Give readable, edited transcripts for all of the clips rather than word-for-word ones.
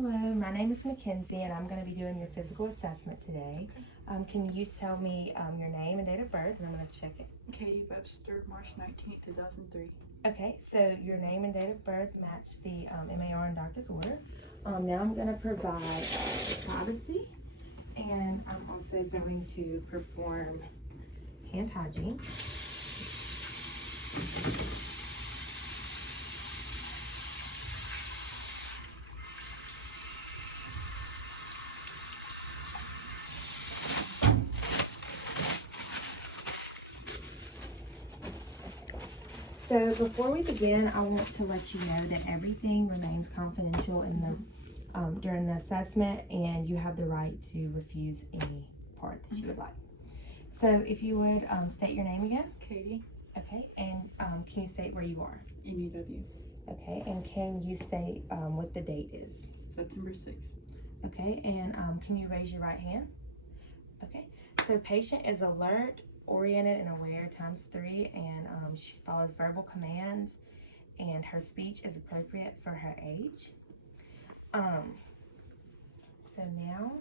Hello, my name is McKenzie and I'm going to be doing your physical assessment today. Okay. Can you tell me your name and date of birth, and I'm going to check it. Katie Webster, March 19th, 2003. Okay, so your name and date of birth match the MAR in darkest order. Now I'm going to provide privacy, and I'm also going to perform hand hygiene. So before we begin, I want to let you know that everything remains confidential in the during the assessment, and you have the right to refuse any part that you would like. So if you would state your name again. Katie. Okay, and can you state where you are? MUW. Okay, and can you state what the date is? September 6th. Okay, and can you raise your right hand? Okay, so patient is alert, oriented, and aware ×3, and she follows verbal commands, and her speech is appropriate for her age. So now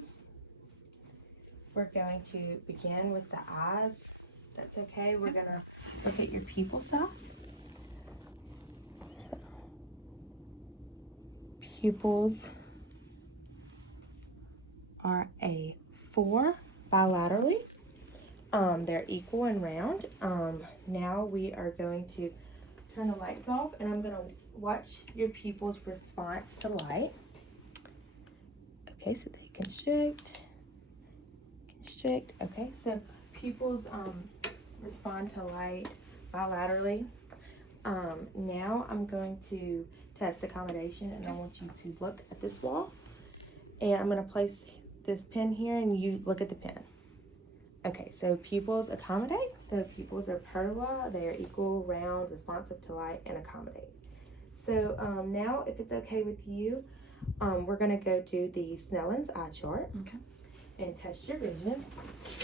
we're going to begin with the eyes. That's okay. We're gonna look at your pupil size. So, pupils are a 4 bilaterally. They're equal and round. Now we are going to turn the lights off, and I'm gonna watch your pupils' response to light. Okay, so they constrict. Okay, so pupils respond to light bilaterally. Now I'm going to test accommodation, and I want you to look at this wall, and I'm going to place this pin here, and you look at the pin. Okay, so pupils accommodate. So pupils are perla. They are equal, round, responsive to light, and accommodate. So now, if it's okay with you, we're going to go to the Snellen's eye chart. Okay. And test your vision. So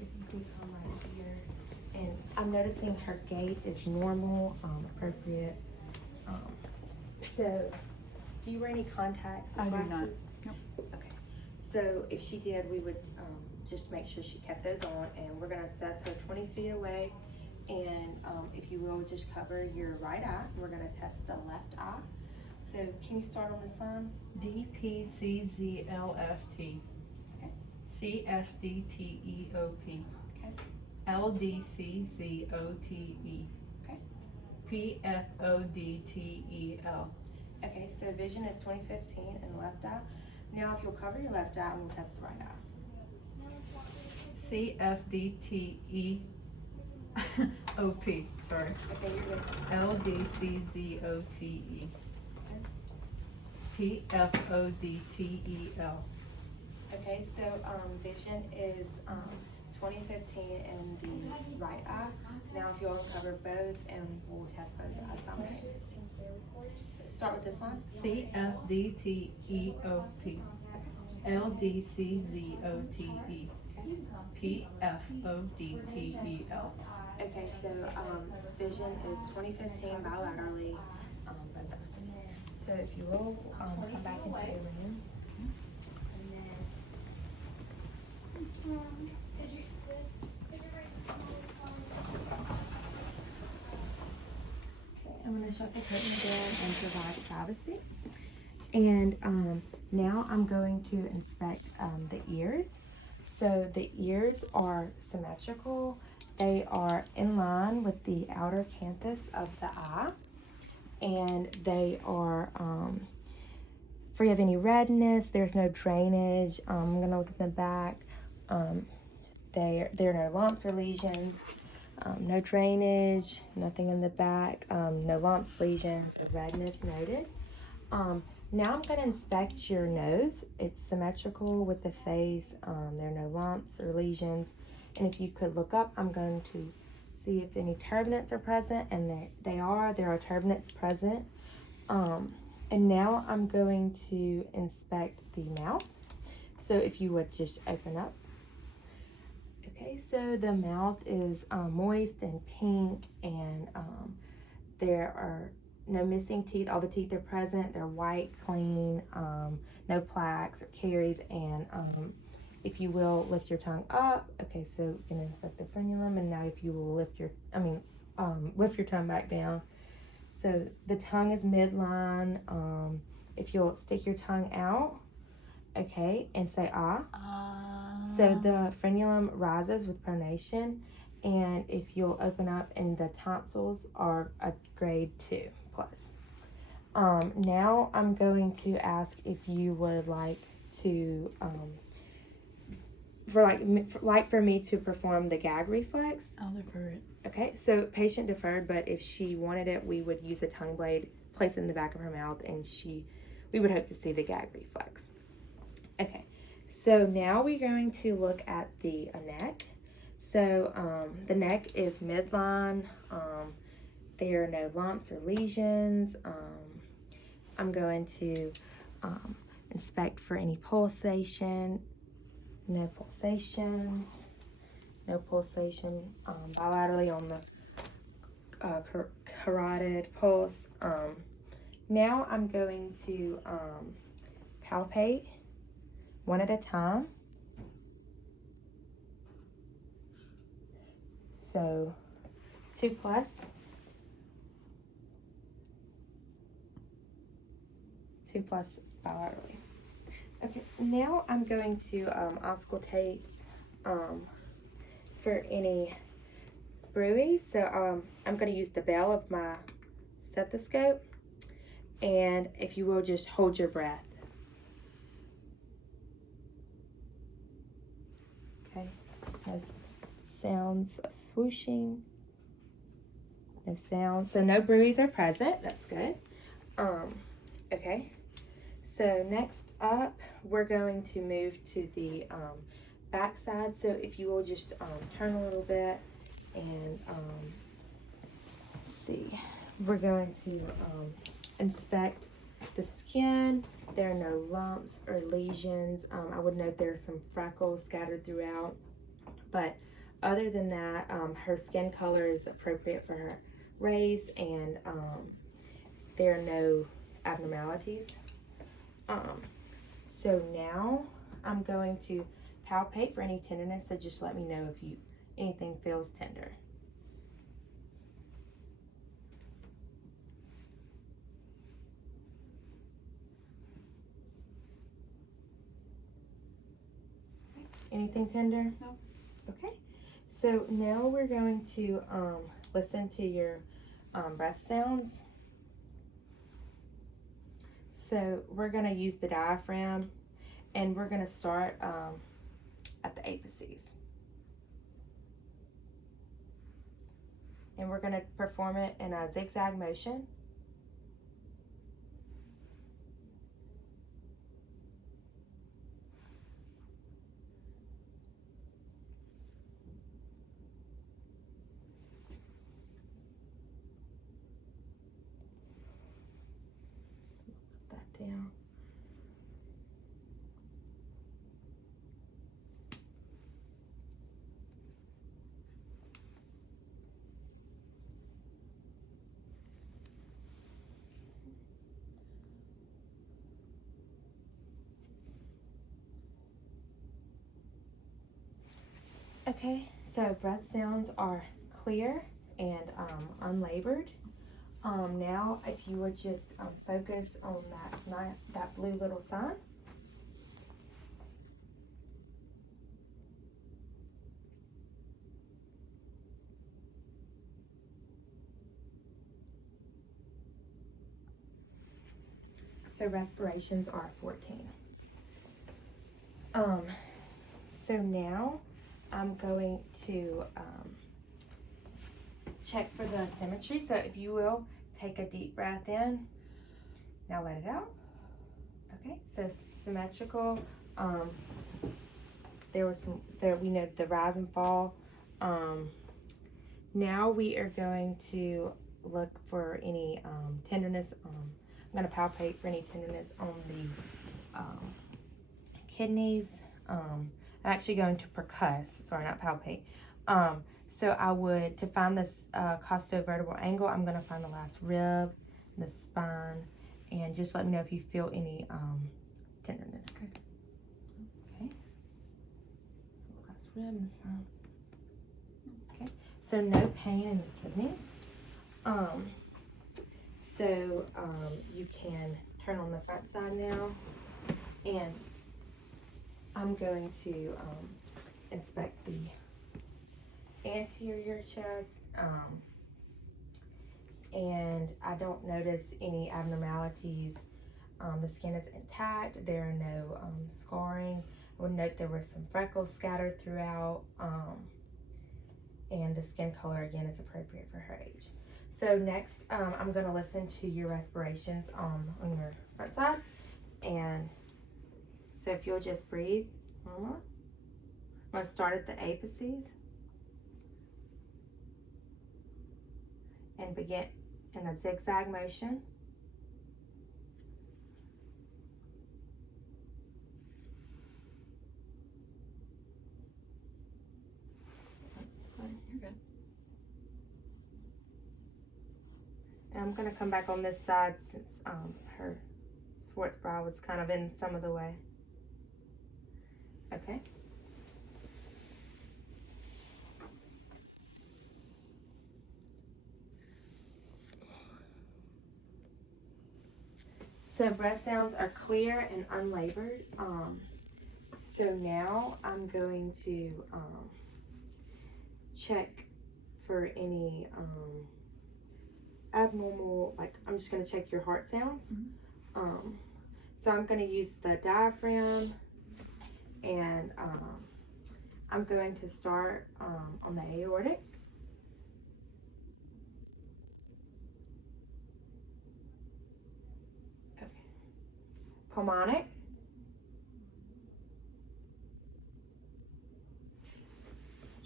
if you can come right here, and I'm noticing her gait is normal, appropriate. So do you wear any contacts or I do glasses? not. Nope. Okay. So if she did, we would just make sure she kept those on, and we're going to assess her 20 feet away. And if you will, just cover your right eye. We're going to test the left eye. So can you start on this line? DPCZLFT. Okay. CFDTEOP. Okay. LDCZOTE. Okay. PFODTEL. Okay, so vision is 20/15 in the left eye. Now if you'll cover your left eye, and we'll test the right eye. CFDTEOP. Sorry. Okay, you're good. LDCZOTE. PFODTEL. Okay, so vision is 20/15 in the right eye. Now if you'll cover both, and we'll test both eyes simultaneously. Start with this line. CFDTEOP. LDCZOTE. PFODTEL. Okay, so vision is 20/15 bilaterally, both eyes. So if you will, come back into the room. Okay, I'm going to shut the curtain again and provide privacy. And now I'm going to inspect the ears. So the ears are symmetrical. They are in line with the outer canthus of the eye. And they are free of any redness. There's no drainage. I'm going to look at the back. There are no lumps or lesions. No drainage, nothing in the back. No lumps, lesions, or redness noted. Now I'm going to inspect your nose. It's symmetrical with the face. There are no lumps or lesions. And if you could look up, I'm going to see if any turbinates are present, and there are turbinates present. And now I'm going to inspect the mouth. So if you would just open up. Okay, so the mouth is moist and pink, and there are no missing teeth. All the teeth are present. They're white, clean, no plaques or caries. And if you will lift your tongue up, okay, so you can inspect the frenulum. And now if you will lift your tongue back down. So the tongue is midline. If you'll stick your tongue out, okay, and say ah. So the frenulum rises with pronation. And if you'll open up, and the tonsils are a grade 2 plus. Now I'm going to ask if you would like to, for me to perform the gag reflex. I'll defer it. Okay, so patient deferred, but if she wanted it, we would use a tongue blade, place it in the back of her mouth, and we would hope to see the gag reflex. Okay, so now we're going to look at the neck. So the neck is midline. There are no lumps or lesions. I'm going to inspect for any pulsation. No pulsations. No pulsation bilaterally on the carotid pulse. Now I'm going to palpate one at a time. So 2 plus. 2 plus bilaterally. Okay, now I'm going to auscultate for any bruise. So I'm going to use the bell of my stethoscope, and if you will, just hold your breath. Okay, no sounds of swooshing, no sounds, so no bruise are present. That's good. Okay, so next up we're going to move to the back side. So if you will just turn a little bit, and see, we're going to inspect the skin. There are no lumps or lesions. I would note there are some freckles scattered throughout, but other than that, her skin color is appropriate for her race, and there are no abnormalities. So now I'm going to palpate for any tenderness, so just let me know if anything feels tender. Anything tender? No. Okay. So now we're going to listen to your breath sounds. So we're going to use the diaphragm, and we're going to start at the apices. And we're going to perform it in a zigzag motion. Put that down. Okay, so breath sounds are clear and unlabored. Now, if you would just focus on that blue little sign. So respirations are 14. So now I'm going to check for the symmetry. So if you will, take a deep breath in. Now let it out. Okay, so symmetrical. We know the rise and fall. Now we are going to look for any tenderness. I'm going to palpate for any tenderness on the kidneys. I'm actually going to percuss, sorry, not palpate. So I would, to find this costovertebral angle, I'm going to find the last rib, the spine, and just let me know if you feel any tenderness. Okay. Last rib and the spine. Okay. So no pain in the kidneys. So you can turn on the front side now, and I'm going to inspect the anterior chest, and I don't notice any abnormalities. The skin is intact. There are no scarring. I would note there were some freckles scattered throughout, and the skin color again is appropriate for her age. So next, I'm going to listen to your respirations on your front side, and so if you'll just breathe. I'm going to start at the apices and begin in a zigzag motion. Sorry, you're good. And I'm going to come back on this side since her Schwartz brow was kind of in some of the way. Okay. So breath sounds are clear and unlabored. So now I'm going to check for any abnormal, like I'm just going to check your heart sounds. So I'm going to use the diaphragm, and I'm going to start on the aortic. Okay. Pulmonic.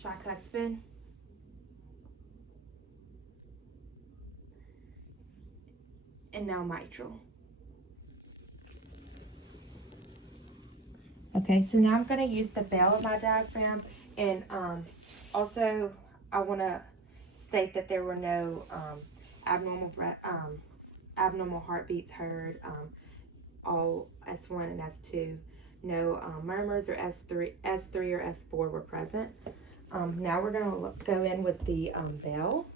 Tricuspid. And now mitral. Okay, so now I'm going to use the bell of my diaphragm, and also I want to state that there were no abnormal heartbeats heard, all S1 and S2. No murmurs or S3 or S4 were present. Now we're going to go in with the bell,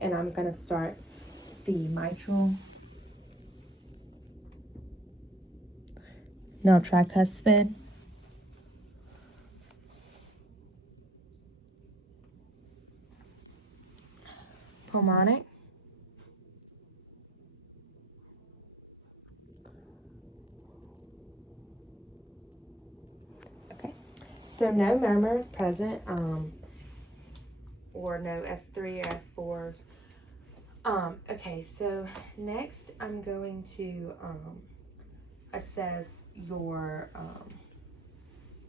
and I'm going to start the mitral. Now tricuspid. Pulmonic. Okay. So no murmurs present, or no S3 or S4s. Okay, so next I'm going to assess your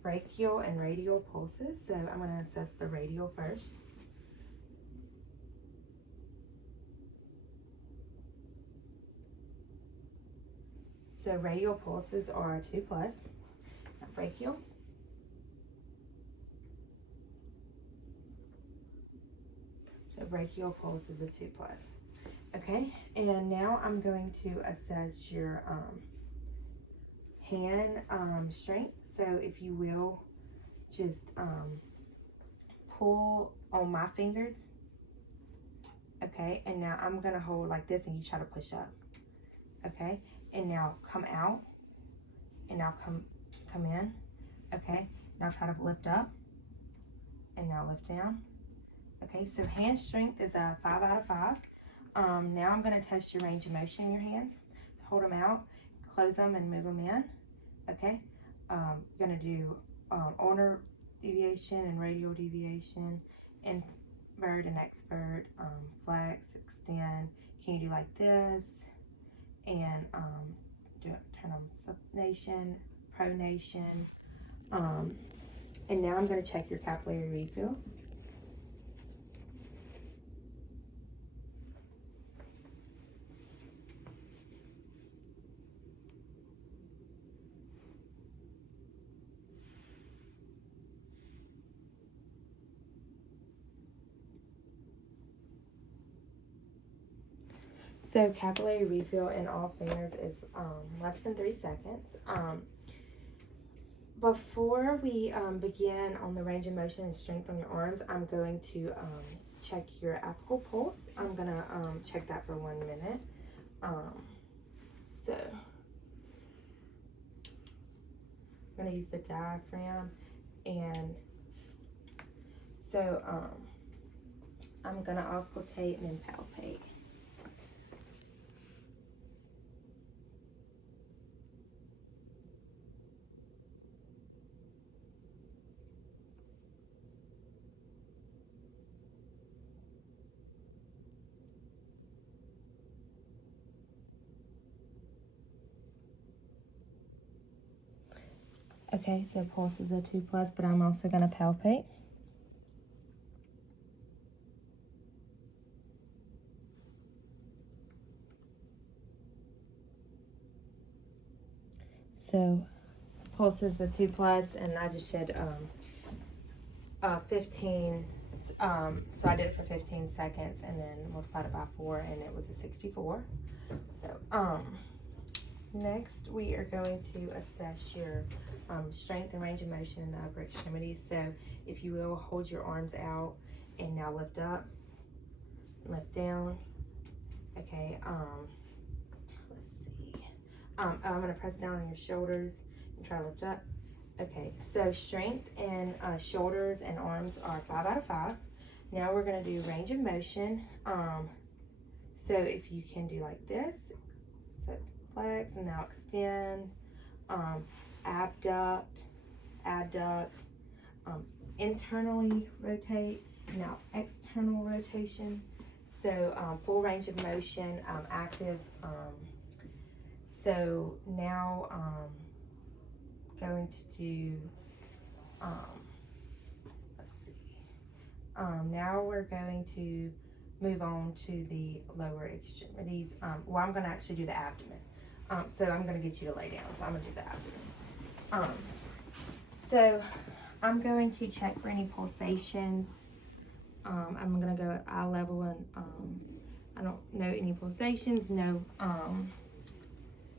brachial and radial pulses. So I'm going to assess the radial first. So radial pulses are 2+. Brachial. So brachial pulse is a 2+. Okay, and now I'm going to assess your hand strength. So if you will, just pull on my fingers. Okay, and now I'm gonna hold like this, and you try to push up. Okay, and now come out, and now come in. Okay, now try to lift up, and now lift down. Okay, so hand strength is a 5 out of 5. Now I'm going to test your range of motion in your hands. So hold them out, close them, and move them in. Okay, you're going to do ulnar deviation and radial deviation, invert and exvert, flex, extend. Can you do like this? And turn on supination, pronation. And now I'm going to check your capillary refill. So capillary refill in all fingers is less than 3 seconds. Before we begin on the range of motion and strength on your arms, I'm going to check your apical pulse. I'm gonna check that for 1 minute. So I'm gonna use the diaphragm, and so I'm gonna auscultate and then palpate. Okay, so pulse is a 2+, but I'm also gonna palpate. So pulse is a 2+, and I just did 15. So I did it for 15 seconds, and then multiplied it by 4, and it was a 64. So next we are going to assess your strength and range of motion in the upper extremities. So if you will, hold your arms out and now lift up, lift down. Okay, let's see. I'm gonna press down on your shoulders and try to lift up. Okay, so strength and shoulders and arms are 5 out of 5. Now we're gonna do range of motion. So if you can do like this, so flex and now extend, abduct, adduct, internally rotate, now external rotation. So full range of motion, active. So now going to do, let's see, now we're going to move on to the lower extremities. Well, I'm gonna actually do the abdomen. So I'm gonna get you to lay down, so I'm gonna do the abdomen. So I'm going to check for any pulsations. I'm gonna go at eye level, and I don't know any pulsations, no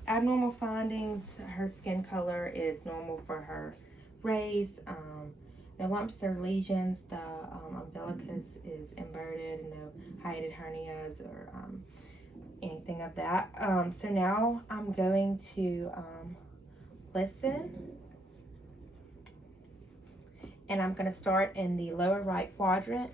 abnormal findings. Her skin color is normal for her race. No lumps or lesions. The umbilicus is inverted, no hiatal hernias or anything of that. So now I'm going to listen, and I'm going to start in the lower right quadrant.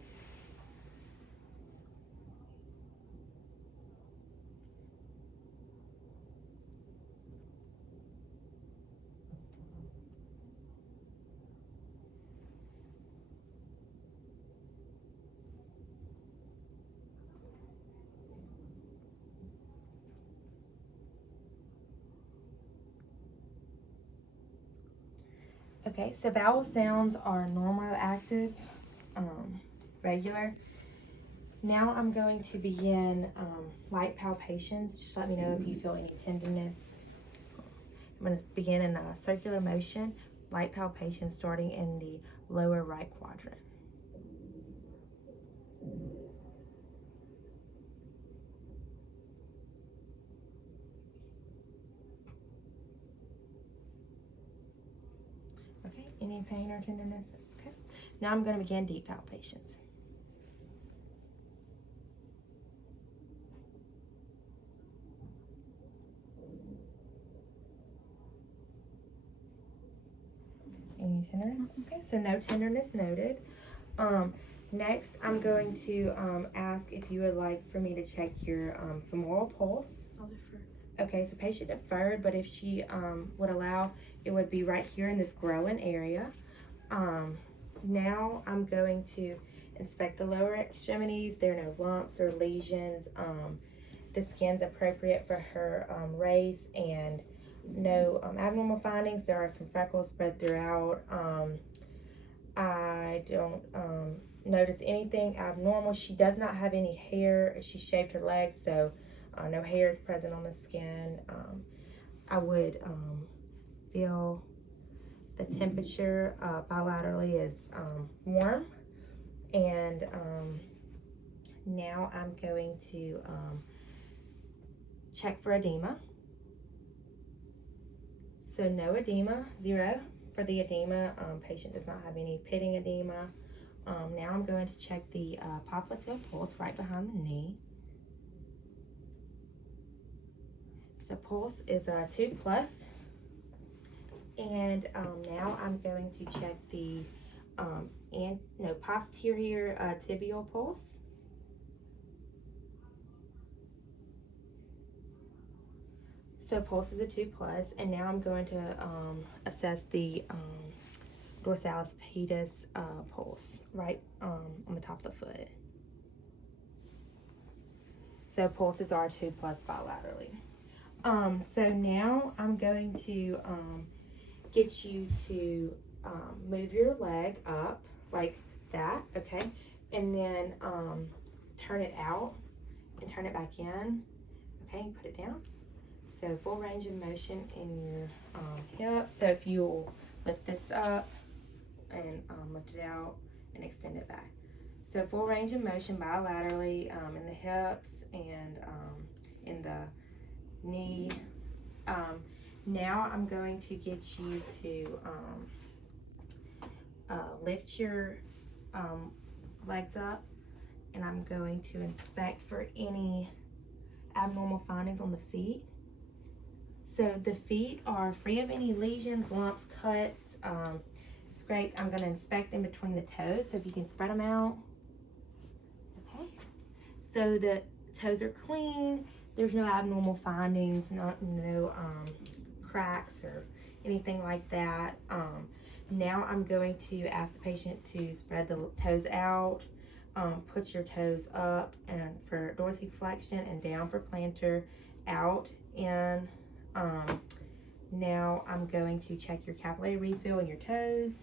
Okay, so vowel sounds are normal, active, regular. Now I'm going to begin light palpations. Just let me know if you feel any tenderness. I'm going to begin in a circular motion, light palpation starting in the lower right quadrant. Okay, any pain or tenderness? Okay. Now I'm going to begin deep palpations. Any tenderness? Okay, so no tenderness noted. Next, I'm going to ask if you would like for me to check your femoral pulse. I'll defer. Okay, so patient deferred, but if she would allow, it would be right here in this growing area. Now I'm going to inspect the lower extremities. There are no lumps or lesions. The skin's appropriate for her race, and no abnormal findings. There are some freckles spread throughout. I don't notice anything abnormal. She does not have any hair. She shaved her legs, so no hair is present on the skin. I would feel the temperature bilaterally is warm. And now I'm going to check for edema. So no edema, 0 for the edema. Patient does not have any pitting edema. Now I'm going to check the popliteal pulse right behind the knee. The pulse is a 2+. And now I'm going to check the posterior tibial pulse. So pulse is a 2+, and now I'm going to assess the dorsalis pedis pulse right on the top of the foot. So pulses are 2+ bilaterally. So now I'm going to get you to move your leg up like that, okay? And then turn it out and turn it back in, okay? Put it down. So full range of motion in your hip. So if you'll lift this up and lift it out and extend it back. So full range of motion bilaterally in the hips and in the knee. Now I'm going to get you to lift your legs up, and I'm going to inspect for any abnormal findings on the feet. So the feet are free of any lesions, lumps, cuts, scrapes. I'm going to inspect in between the toes, so if you can spread them out. Okay. So the toes are clean. There's no abnormal findings, no cracks or anything like that. Now I'm going to ask the patient to spread the toes out, put your toes up and for dorsiflexion and down for plantar, out, in. Now I'm going to check your capillary refill in your toes.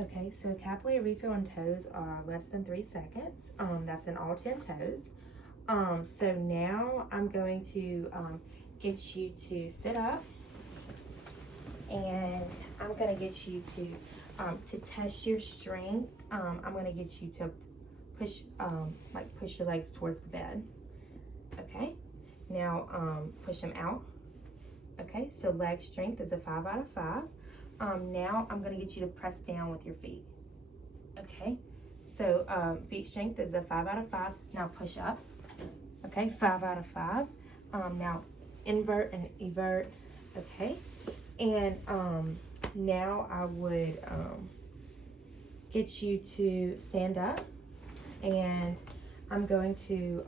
Okay, so capillary refill on toes are less than 3 seconds. That's in all 10 toes. So now I'm going to get you to sit up, and I'm going to get you to test your strength. I'm going to get you to push your legs towards the bed. Okay, now push them out. Okay, so leg strength is a 5 out of 5. Now I'm going to get you to press down with your feet. Okay, so feet strength is a 5 out of 5. Now push up. Okay, 5 out of 5. Now invert and evert. Okay, and now I would get you to stand up, and I'm going to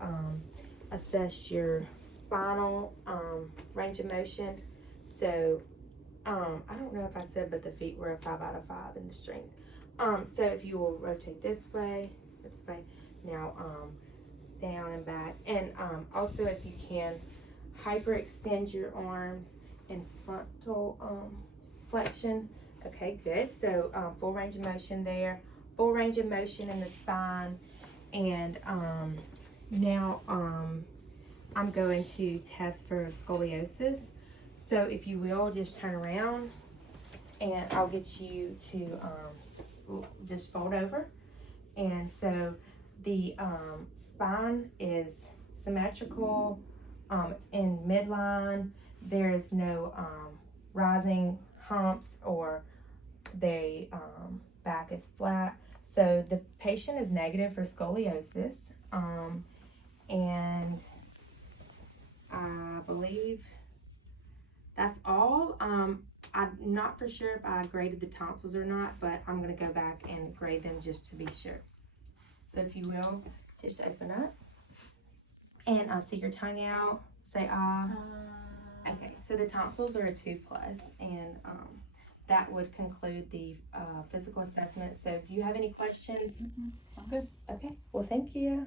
assess your spinal range of motion. So I don't know if I said, but the feet were a 5 out of 5 in the strength. So if you will rotate this way, now down and back, and also if you can hyperextend your arms in frontal flexion. Okay, good. So full range of motion there, full range of motion in the spine, and now I'm going to test for scoliosis. So if you will, just turn around, and I'll get you to just fold over. And so the spine is symmetrical in midline. There is no rising humps, or the back is flat. So the patient is negative for scoliosis, and I believe that's all. I'm not for sure if I graded the tonsils or not, but I'm going to go back and grade them just to be sure. So if you will, just open up and see your tongue out. Say ah. Okay, so the tonsils are a 2+, and that would conclude the physical assessment. So do you have any questions? I'm good. Okay, well, thank you.